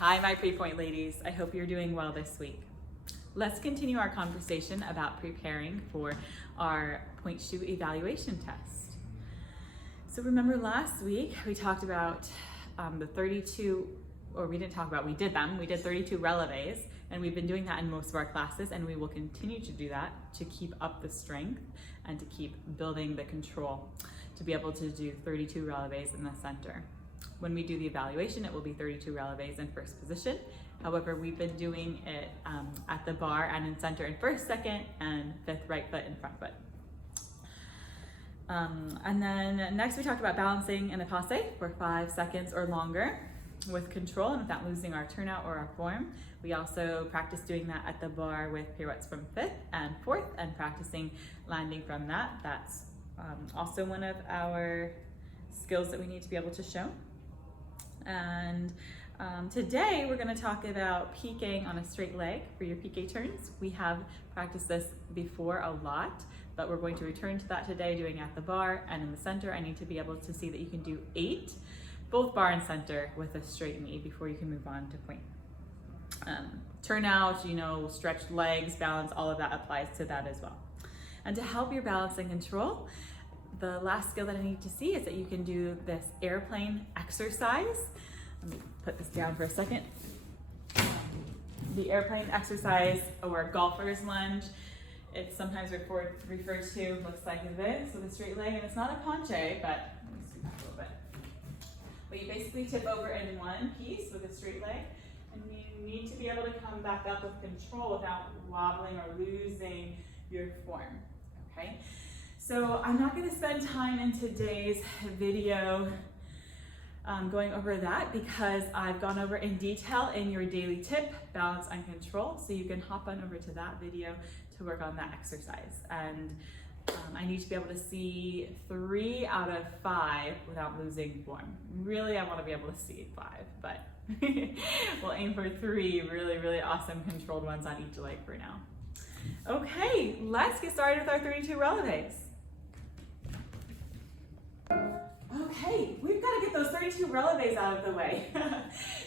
Hi, my pre-point ladies. I hope you're doing well this week. Let's continue our conversation about preparing for our point shoe evaluation test. So remember last week we talked about we did 32 releves, and we've been doing that in most of our classes, and we will continue to do that to keep up the strength and to keep building the control to be able to do 32 releves in the center. When we do the evaluation, it will be 32 releves in first position. However, we've been doing it at the bar and in center in first, second, and fifth right foot and front foot. And then next we talked about balancing in a passe for 5 seconds or longer with control and without losing our turnout or our form. We also practice doing that at the bar with pirouettes from fifth and fourth and practicing landing from that. That's also one of our skills that we need to be able to show. And today we're going to talk about piquing on a straight leg for your piqué turns. We have practiced this before a lot, but we're going to return to that today, doing at the bar and in the center. I need to be able to see that you can do 8, both bar and center, with a straight knee before you can move on to point. Turnout, stretched legs, balance, all of that applies to that as well. And to help your balance and control, the last skill that I need to see is that you can do this airplane exercise. Let me put this down for a second. The airplane exercise, or golfer's lunge, it's sometimes referred to, looks like this, with a straight leg, and it's not a penché, but let me scoot back a little bit. But you basically tip over in one piece with a straight leg, and you need to be able to come back up with control without wobbling or losing your form, okay? So I'm not going to spend time in today's video going over that, because I've gone over in detail in your daily tip, balance and control, so you can hop on over to that video to work on that exercise. And I need to be able to see 3 out of 5 without losing form. Really, I want to be able to see 5, but we'll aim for 3 really, really awesome controlled ones on each leg for now. Okay, let's get started with our 32 releves. Okay, we've got to get those 32 releves out of the way.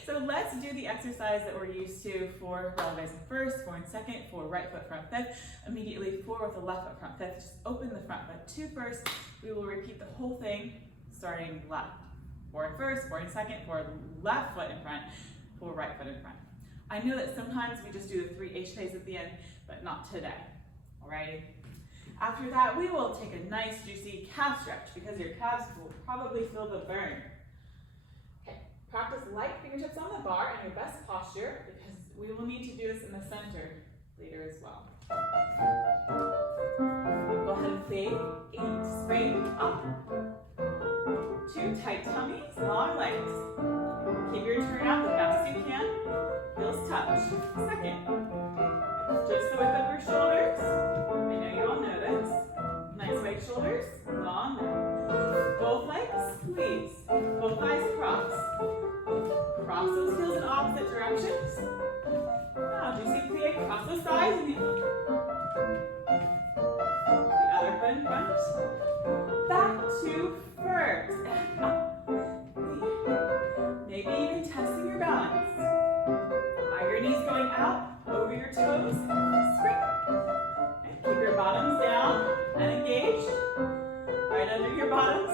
So let's do the exercise that we're used to for releves in first, 4 in second, 4 right foot front fifth, immediately 4 with the left foot front fifth. Just open the front foot 2 first. We will repeat the whole thing starting left. 4 in first, 4 in second, 4 left foot in front, 4 right foot in front. I know that sometimes we just do the 3 échevés at the end, but not today, alrighty? After that, we will take a nice juicy calf stretch, because your calves will probably feel the burn. Okay, practice light fingertips on the bar and your best posture, because we will need to do this in the center later as well. Go ahead and play 8, spring up. 2 tight tummies, long legs. Keep your turnout the best you can. Heels touch. Second. Just the width of your shoulders. I know you all know this. Nice wide shoulders, long neck. Both legs, squeeze. Both thighs cross. Cross those heels in opposite directions. Now, juicy plie, cross those thighs and the other foot in front. Back to first. And up. Maybe even testing your balance. Are your knees going out? Over your toes, spring. And keep your bottoms down and engaged. Right under your bottoms.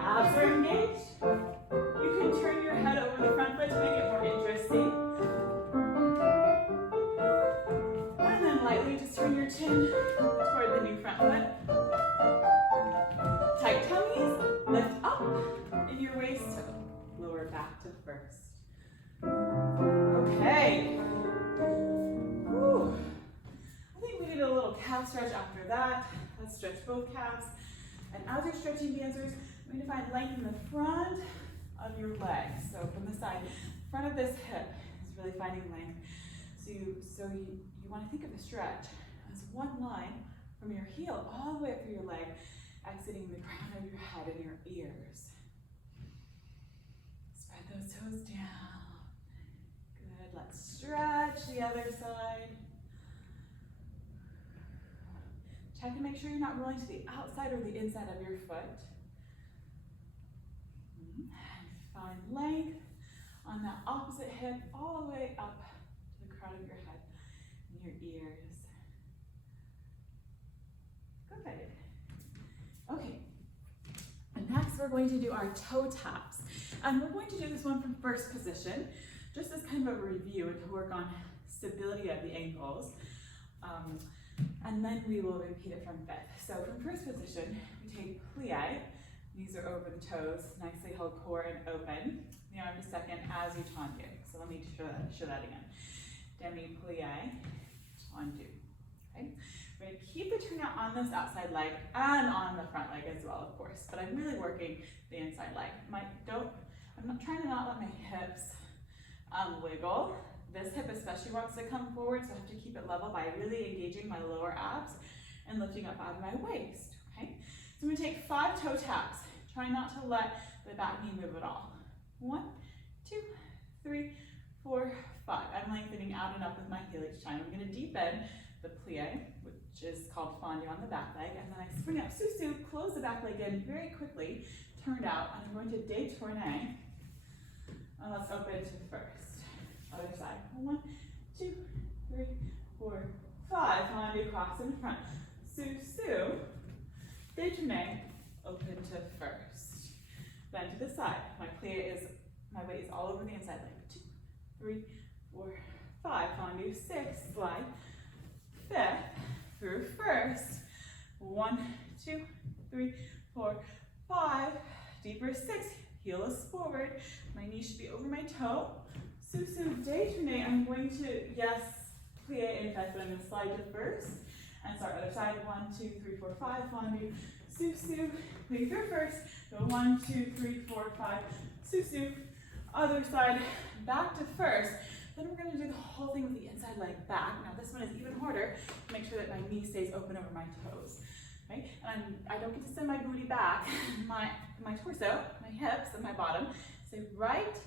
Abs are engaged. You can turn your head over the front foot to make it more interesting. And then lightly just turn your chin toward the new front foot. Tight tummies, lift up in your waist toe. Lower back to first. Okay. Whew. I think we need a little calf stretch after that. Let's stretch both calves. And as you're stretching dancers, you're going to find length in the front of your legs. So from the side, front of this hip is really finding length. So you want to think of a stretch as one line from your heel all the way up through your leg, exiting the crown of your head and your ears. Spread those toes down. Good, let's stretch the other side. Check to make sure you're not rolling to the outside or the inside of your foot. And find length on that opposite hip, all the way up to the crown of your head and your ears. Good. Okay. And next we're going to do our toe taps. And we're going to do this one from first position, just as kind of a review and to work on stability of the ankles. And then we will repeat it from fifth. So from first position, we take plie. Knees are over the toes, nicely held core and open. The arm to second as you tendu. So let me show that again. Demi plie, tendu. Okay. We're going to keep the turnout on this outside leg and on the front leg as well, of course. But I'm really working the inside leg. I'm not trying to not let my hips wiggle. This hip especially wants to come forward, so I have to keep it level by really engaging my lower abs and lifting up out of my waist, okay? So I'm gonna take 5 toe taps. Try not to let the back knee move at all. 1, 2, 3, 4, 5. I'm lengthening out and up with my heel each time. I'm gonna deepen the plie, which is called fondue on the back leg, and then I spring up susu, close the back leg in very quickly, turned out, and I'm going to détourner. And let's open to first. Other side. 1, 2, 3, 4, 5. Fondue cross in front. Susu. Détourner. Open to first. Then to the side. My weight is all over the inside leg. 2, 3, 4, 5. Fondue 6. Slide. Fifth. Through first. 1, 2, 3, 4, 5. Deeper 6. Heel is forward. My knee should be over my toe. Susu, détourner. I'm going to, yes, plie in fifth, but I'm going to slide to first. And start other side. 1, 2, 3, 4, 5. Fondue. Susu. Plie through first. Go 1, 2, 3, 4, 5. Susu. Other side. Back to first. Then we're going to do the whole thing with the inside leg back. Now this one is even harder. Make sure that my knee stays open over my toes. Right? And I don't get to send my booty back. My torso, my hips, and my bottom stay right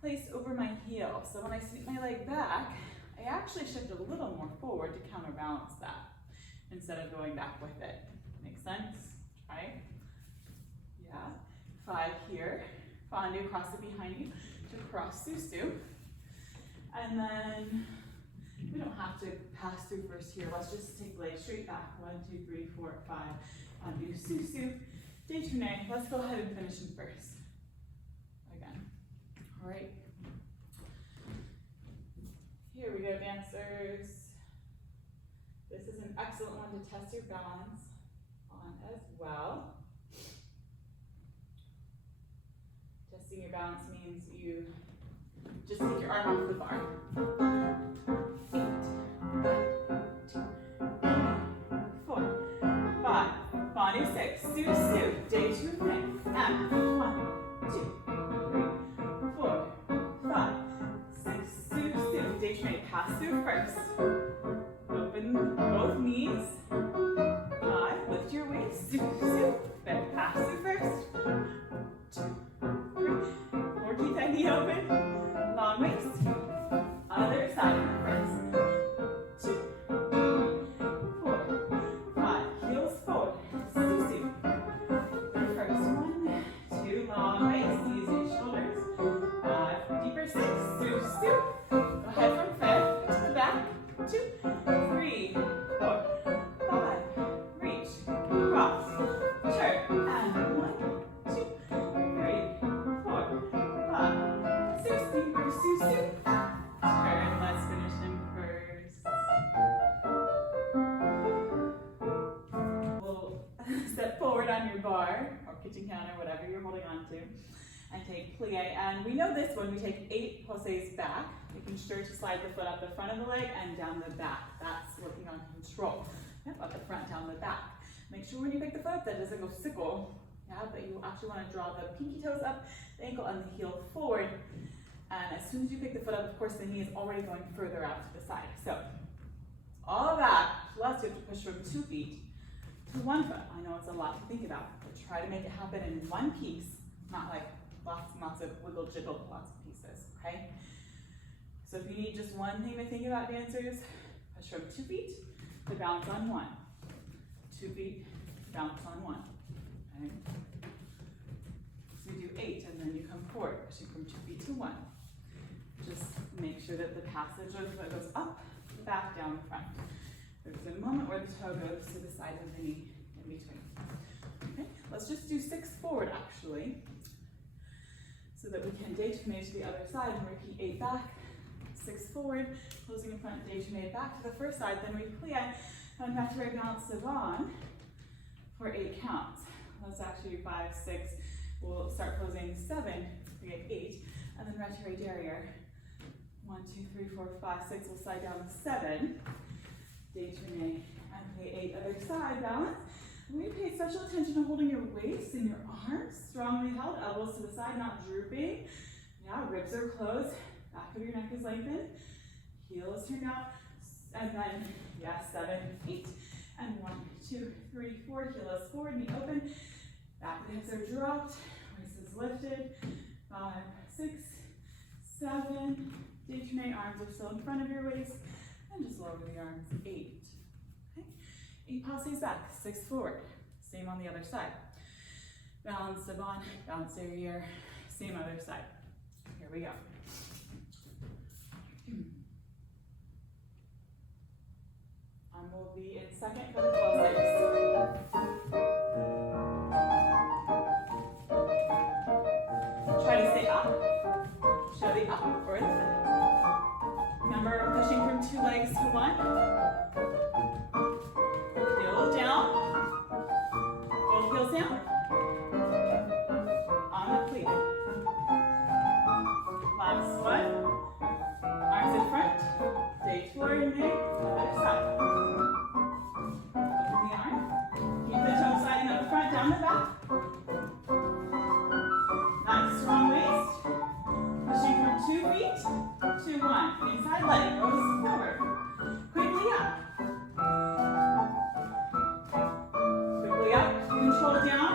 placed over my heel. So when I sweep my leg back, I actually shift a little more forward to counterbalance that instead of going back with it. Make sense? Right? Yeah. 5 here. Fondue, cross it behind you to cross susu. And then we don't have to pass through first here. Let's just take legs straight back. 1, 2, 3, 4, 5. Fondue, susu, détourner. Let's go ahead and finish them first. Again. All right. Here we go, dancers. This is an excellent one to test your balance on as well. Testing your balance means you just take your arm off the bar. 8, 4, 5, fondue 6, susu, détourner, and 1, 2, 3, 4, 5, 6, susu, détourner, pass through first. Open both knees, 5, lift your waist, susu, then pass through first. 2, 3, 4, keep that knee open. Long waist. Other side first. 2, 4, 5. Heels forward. Susu. First 1, 2. Long waist. Use your shoulders. 5. Deeper 6. Susu. Go ahead from fifth to the back. 2, 3, 4, 5. Reach. Cross. Turn. And 1, 2, 3, 4, 5. 6. Deeper susu. Turn. Let's finish him first. We'll step forward on your bar or kitchen counter, whatever you're holding on to, and take plie. And we know this one, we take 8 posés back, making sure to slide the foot up the front of the leg and down the back. That's working on control. Yep, up the front, down the back. Make sure when you pick the foot up that doesn't go sickle. Yeah, but you actually want to draw the pinky toes up, the ankle and the heel forward. And as soon as you pick the foot up, of course, the knee is already going further out to the side. So all of that, plus you have to push from 2 feet to 1 foot. I know it's a lot to think about, but try to make it happen in one piece, not like lots and lots of wiggle jiggle, lots of pieces, okay? So if you need just one thing to think about, dancers, push from 2 feet to bounce on 1. 2 feet, bounce on 1, okay? So we do 8, and then you come forward, pushing from 2 feet to 1. sure that the passage of the foot goes up, back, down, front. There's a moment where the toe goes to the side of the knee in between. Okay, let's just do 6 forward actually, so that we can détourner to the other side and repeat 8 back, 6 forward, closing in front, détourner back to the first side, then we plie and retiré balance devant for 8 counts. Let's actually do 5, 6, we'll start closing 7, plie 8, and then retiré derrière. 1, 2, 3, 4, 5, 6, we'll slide down 7, détourner, and plie 8, other side, balance. And we pay special attention to holding your waist and your arms strongly held, elbows to the side, not drooping. Yeah, ribs are closed, back of your neck is lengthened, heel is turned out, and then, yeah, 7, 8, and 1, 2, 3, 4, heel is forward, knee open, back of the hips are dropped, waist is lifted, 5, 6, 7, détourner, arms are still in front of your waist, and just lower the arms, 8. Okay, 8 passes back, 6 forward, same on the other side. Balance devant, balance derrière, same other side. Here we go. We'll be in second for the 12 Try to stay up, show the up or the side. Remember, pushing from 2 legs to 1. Heel down, both heels down, on the plie. Last one, arms in front, détourner, other side. Open the arm, keep the toe sliding up the front, down the back. Nice, strong waist, pushing from 2 feet to 1. Inside leg goes forward, quickly up. Quickly up, control down.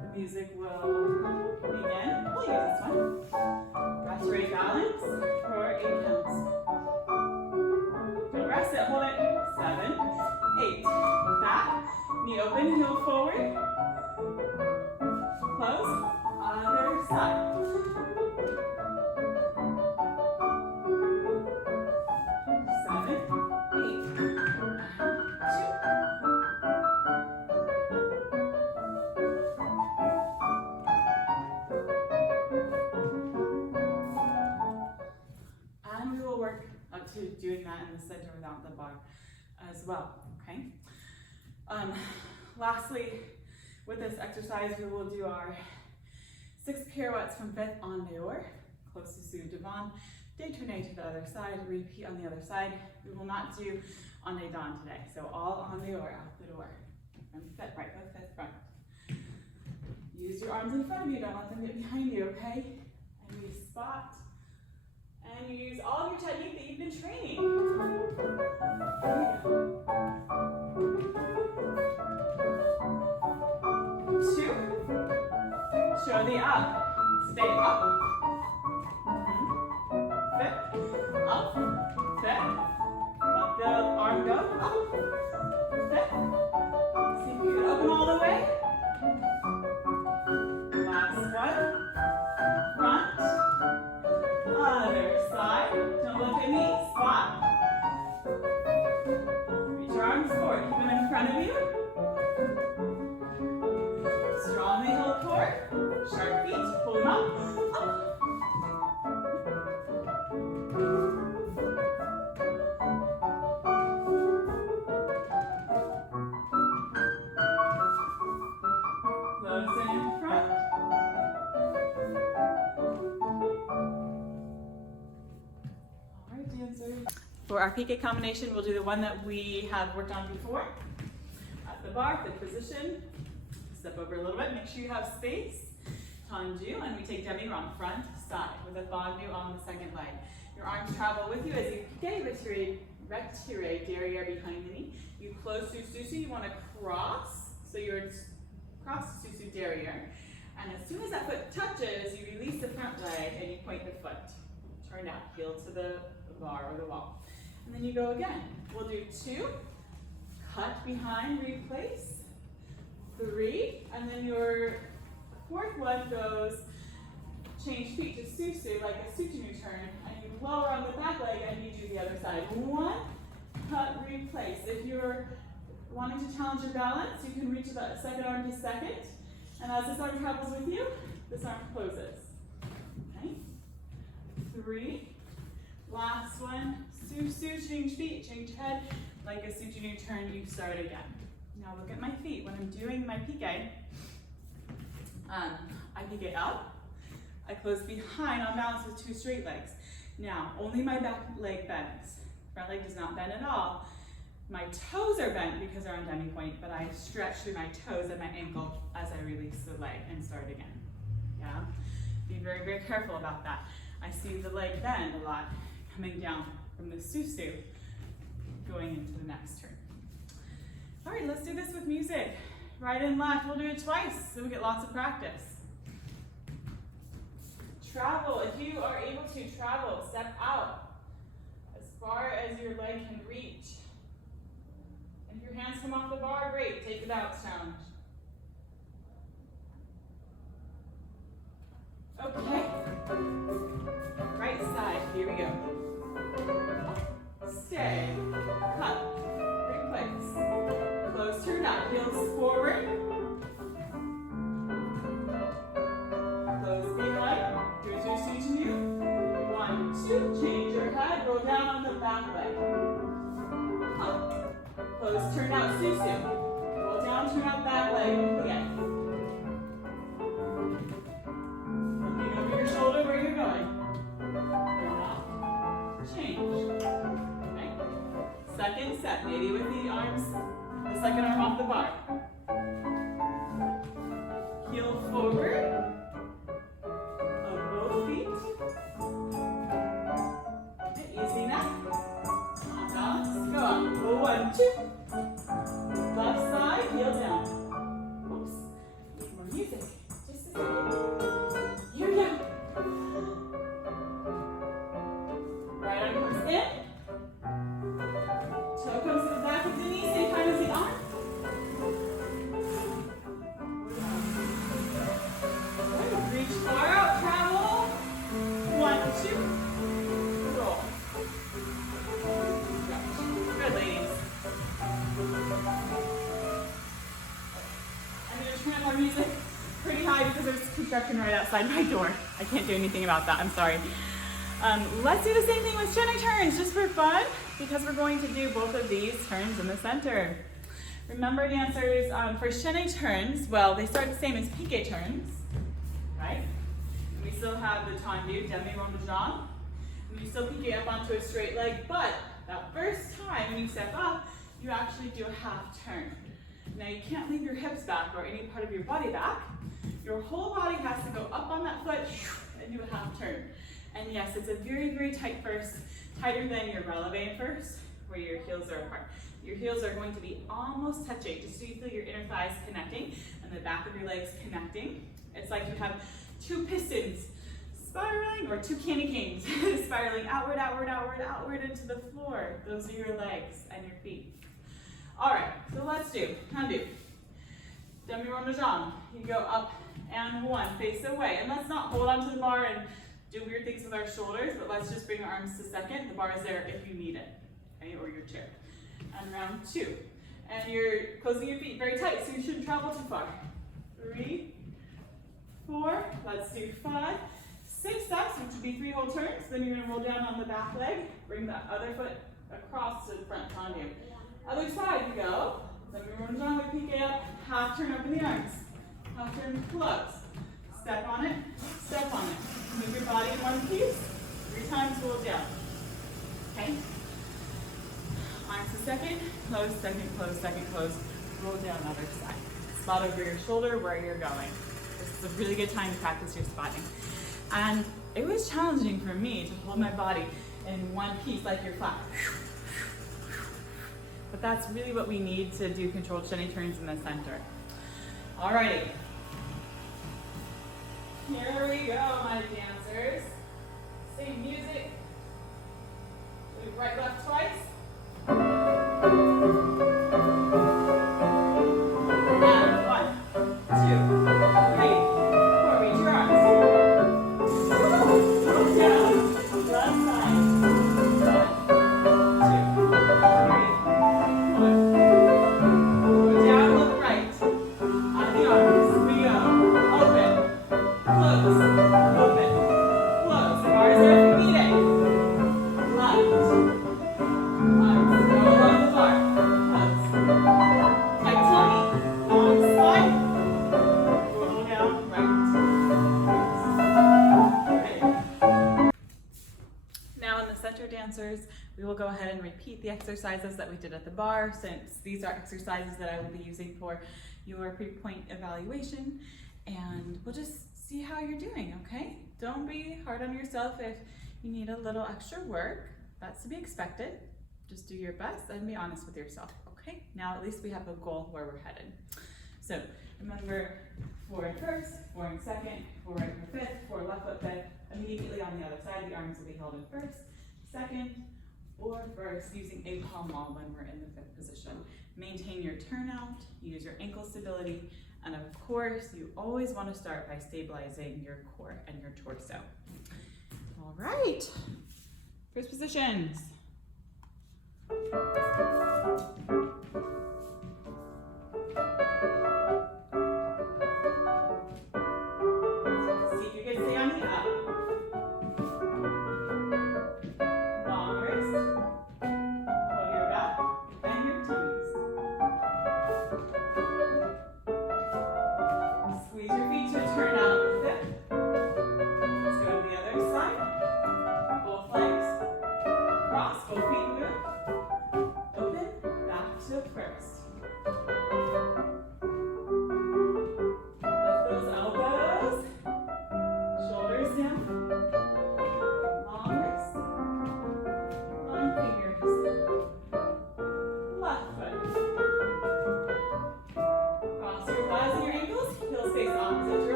The music will begin. We'll use this one. Retiré balance for 8 counts. Don't rest it, hold it. 7, 8. Back, knee open, heel forward. Close, other side. 7, 8. 2. And we will work up to doing that in the center without the bar as well, okay? Lastly, with this exercise, we will do our 6 pirouettes from 5th en dehors, close to sous devant, détourner to the other side, repeat on the other side. We will not do en dedans today, so all en dehors, out the door. From 5th, right foot, 5th front. Use your arms in front of you, don't let them get behind you, okay? And you spot, and you use all of your technique that you've been training. Here we go. 2, show the up, stay up, 5th, up, 5th, let the arm go, up, 5th, see if you can open all the way, last one, front, other side, don't look at me, spot, reach your arms forward, keep them in front of you. Strongly hold core, sharp feet, pull them up, up. Close in front. All right, dancers. For our piqué combination, we'll do the one that we have worked on before. At the bar, fifth position. Step over a little bit, make sure you have space. Tendu, and we take demi-rond, front, side, with a tendu on the second leg. Your arms travel with you as you piqué, retiré, derrière behind the knee. You close sous-sous, you want to cross, so you're cross sous-sous derrière. And as soon as that foot touches, you release the front leg and you point the foot. Turn out, heel to the bar or the wall. And then you go again. We'll do 2, cut behind, replace, 3, and then your fourth one goes change feet to susu, like a sutanu turn. And you lower on the back leg and you do the other side. One, cut, replace. If you're wanting to challenge your balance, you can reach the second arm to second. And as this arm travels with you, this arm closes. Okay? 3. Last one, susu, change feet, change head. Like a sutanu turn, you start again. Now look at my feet. When I'm doing my piqué, I piqué up. I close behind on balance with 2 straight legs. Now, only my back leg bends. Front leg does not bend at all. My toes are bent because they're on demi-pointe, but I stretch through my toes and my ankle as I release the leg and start again. Yeah? Be very, very careful about that. I see the leg bend a lot coming down from the susu, going into the next turn. All right, let's do this with music. Right and left, we'll do it twice so we get lots of practice. Travel, if you are able to travel, step out as far as your leg can reach. And if your hands come off the bar, great, take the bounce challenge. Okay, right side, here we go. Stay, cut, replace, close, turn out, heels forward, close behind, here's your sutanu, 1, 2, change your head, roll down on the back leg, up, close, turn out, susu, roll down, turn out back leg, again. Looking over your shoulder where you're going. Change. Okay. Second set, maybe with the arms, the second arm off the bar. Heel forward of both feet. Okay, easy now. On balance, go up. Go 1, 2. Left side, heel down. Oops. Need more music. Just a second. Here we go. Right arm comes in. Toe comes to the back of the knee, same time as the arm. Good. Reach far out, travel. 1, 2. Roll. Good, ladies. I'm going to turn up our music pretty high because there's construction right outside my door. I can't do anything about that, I'm sorry. Let's do the same thing with shunning turns, just for fun, because we're going to do both of these turns in the center. Remember, dancers, for shunning turns, well, they start the same as piqué turns, right? We still have the tendu, demi-rond de jambe, and you still piqué up onto a straight leg, but that first time when you step up, you actually do a half turn. Now, you can't leave your hips back or any part of your body back. Your whole body has to go up on that foot and do a half turn. And yes, it's a very, very tight first, tighter than your releve first, where your heels are apart. Your heels are going to be almost touching, just so you feel your inner thighs connecting and the back of your legs connecting. It's like you have 2 pistons spiraling, or 2 candy canes spiraling outward, outward, outward, outward into the floor. Those are your legs and your feet. All right, so let's do tendu. Demi-rond de jambe. You go up and 1, face away. And let's not hold onto the bar and do weird things with our shoulders, but let's just bring our arms to second. The bar is there if you need it, okay, or your chair. And round 2. And you're closing your feet very tight, so you shouldn't travel too far. 3, 4, let's do 5, 6 steps, which would be 3 whole turns. Then you're gonna roll down on the back leg, bring that other foot across to the front tendu. Other side you go. Then we run down with piqué up, half turn open the arms. Half turn close. Step on it, step on it. Move your body in one piece, 3 times, roll down. Okay? Arms to second, close, roll down other side. Spot over your shoulder where you're going. This is a really good time to practice your spotting. And it was challenging for me to hold my body in one piece like you're flat. But that's really what we need to do controlled shunning turns in the center. Alrighty. Here we go, my dancers. Same music. Move right, left twice. And 1, 2, 3, dancers, we will go ahead and repeat the exercises that we did at the bar, since these are exercises that I will be using for your pre-point evaluation, and we'll just see how you're doing, okay? Don't be hard on yourself if you need a little extra work. That's to be expected. Just do your best and be honest with yourself, okay? Now at least we have a goal where we're headed. So remember, forward first, forward second, forward for fifth, forward left foot fifth. Immediately on the other side, the arms will be held in first, second, or first, using a palm wall when we're in the fifth position. Maintain your turnout, use your ankle stability, and of course, you always want to start by stabilizing your core and your torso. All right, first positions.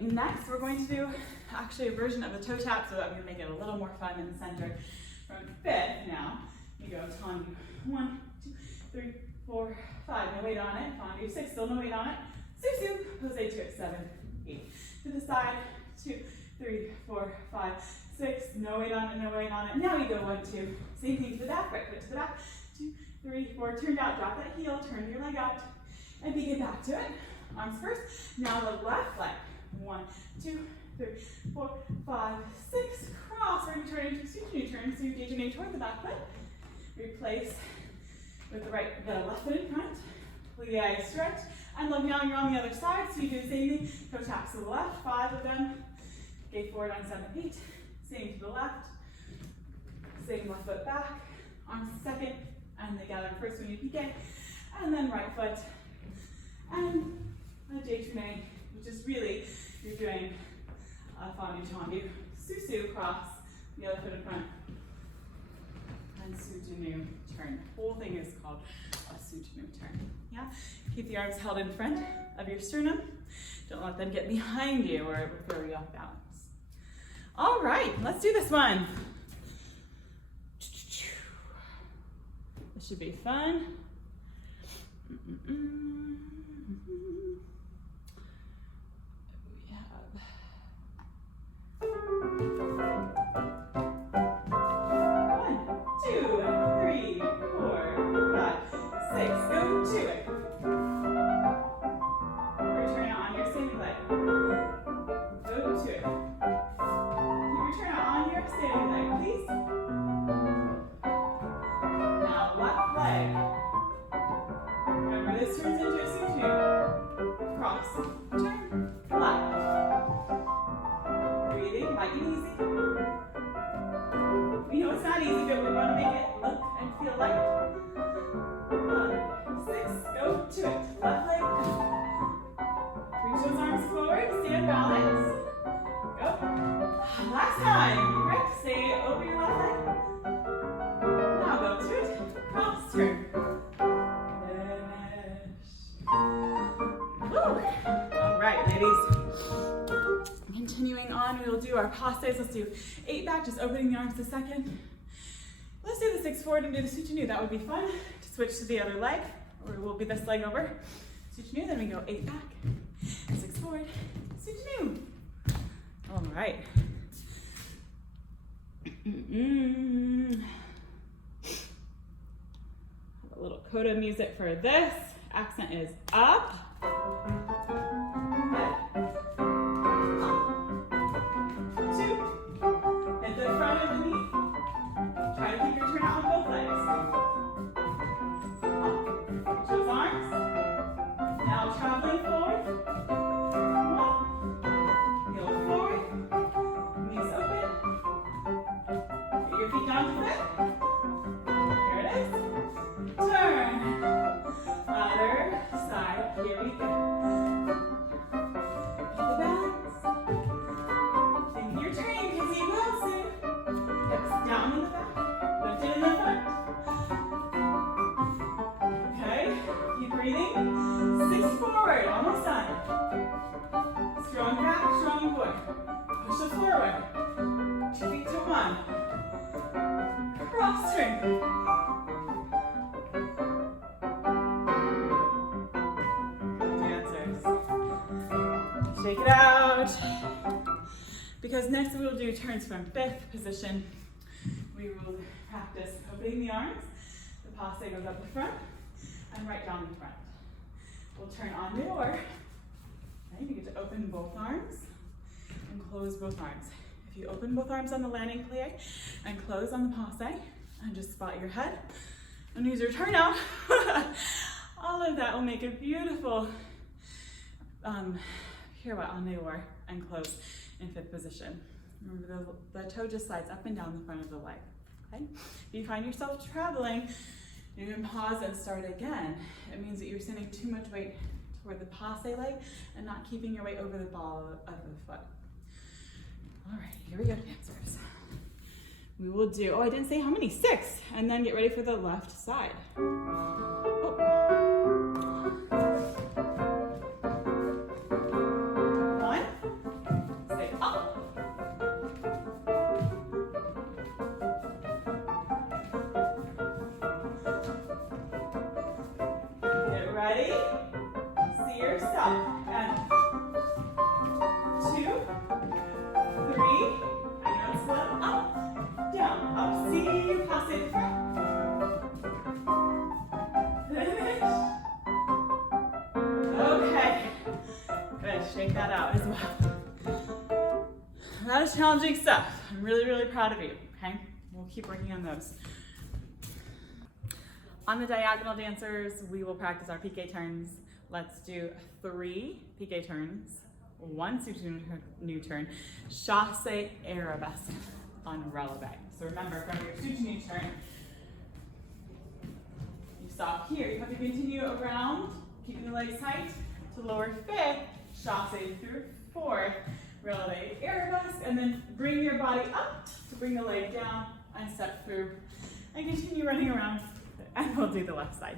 Next, we're going to do actually a version of the toe tap, so that we can make it a little more fun in the center. From fifth now, you go Tandu 1, 2, 3, 4, 5, no weight on it. Tandu 6, still no weight on it. Susu, pose 8 to it, 7, 8. To the side, 2, 3, 4, 5, 6, no weight on it, no weight on it. Now we go 1, 2, same thing to the back, right foot to the back, 2, 3, 4, turned out, drop that heel, turn your leg out, and begin back to it. Arms first. Now the left leg. 1, 2, 3, 4, 5, 6. Cross. We're going to turn into a turn. So you engage your knee toward the back foot. Replace with the left foot in front. Plie stretch. And look, now you're on the other side. So you do the same thing. Toe taps to the left. 5 of them. Gate forward on 7, 8. Same to the left. Same left foot back. Arms second. And they gather first when you pique. And then right foot. And a J-tournée, which is really, you're doing a Fandu Tandu, Susu cross, the other foot in front, and Sujanu turn. The whole thing is called a Sujanu turn. Yeah? Keep the arms held in front of your sternum. Don't let them get behind you or it will throw you off balance. All right, let's do this one. This should be fun. Our passes. Let's do 8 back, just opening the arms a second. Let's do the 6 forward and do the Sujanu. That would be fun. To switch to the other leg, or we'll be this leg over. Sujanu, then we go 8 back, 6 forward, Sujanu. All right. Have a little coda music for this. Accent is up. Shake it out. Because next we will do turns from 5th position. We will practice opening the arms. The passe goes up the front and right down the front. We'll turn on dehors. Okay, you get to open both arms and close both arms. If you open both arms on the landing plie and close on the passe and just spot your head and use your turn out, all of that will make a beautiful pirouette en dehors and close in 5th position. Remember the toe just slides up and down the front of the leg. Okay? If you find yourself traveling, you can pause and start again. It means that you're sending too much weight toward the passe leg and not keeping your weight over the ball of the foot. All right, here we go, dancers. We will do, oh, I didn't say how many, 6, and then get ready for the left side. Oh. Shake that out as well. That is challenging stuff. I'm really, really proud of you, okay? We'll keep working on those. On the diagonal dancers, we will practice our piqué turns. Let's do 3 piqué turns, 1 soutenu turn, chassé arabesque on releve. So remember, from your soutenu turn, you stop here. You have to continue around, keeping the legs tight to lower 5th, chassé through 4th, releve arabesque, and then bring your body up to bring the leg down and step through and continue running around, and we'll do the left side.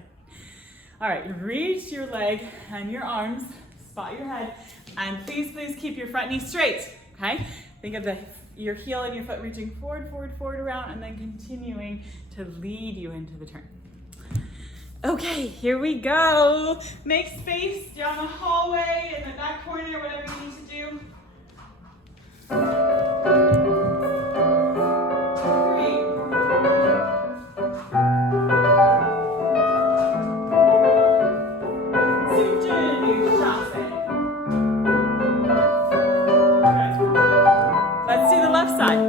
All right, reach your leg and your arms, spot your head, and please, please keep your front knee straight, okay? Think of your heel and your foot reaching forward, forward, forward, around, and then continuing to lead you into the turn. Okay, here we go. Make space down the hallway, in the back corner, whatever you need to do. 3. Soutenu chassé. Okay. Let's do the left side.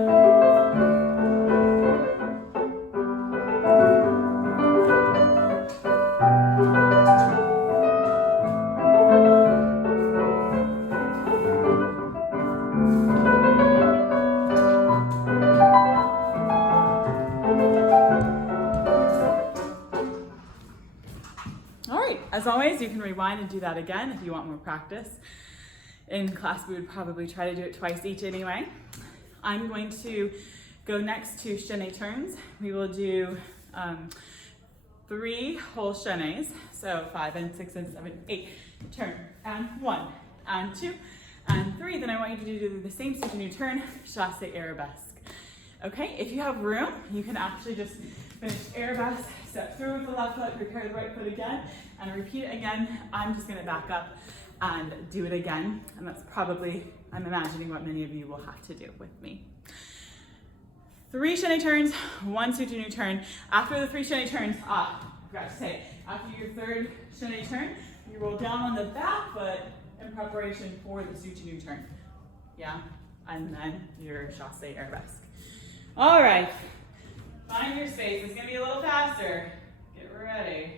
As always, you can rewind and do that again if you want more practice. In class, we would probably try to do it twice each anyway. I'm going to go next to chaîné turns. We will do 3 whole chaînés, so 5 and 6 and 7, 8. Turn, and 1, and 2, and 3. Then I want you to do the same soutenu turn, chassé arabesque. Okay, if you have room, you can actually just finish arabesque, step through with the left foot, prepare the right foot again, and repeat it again. I'm just gonna back up and do it again. And that's probably, I'm imagining, what many of you will have to do with me. 3 chaîné turns, 1 soutenu turn. After the 3 chaîné turns, up, forgot to say, after your third chaîné turn, you roll down on the back foot in preparation for the soutenu turn. Yeah, and then your chassé arabesque. All right, find your space. It's gonna be a little faster. Get ready.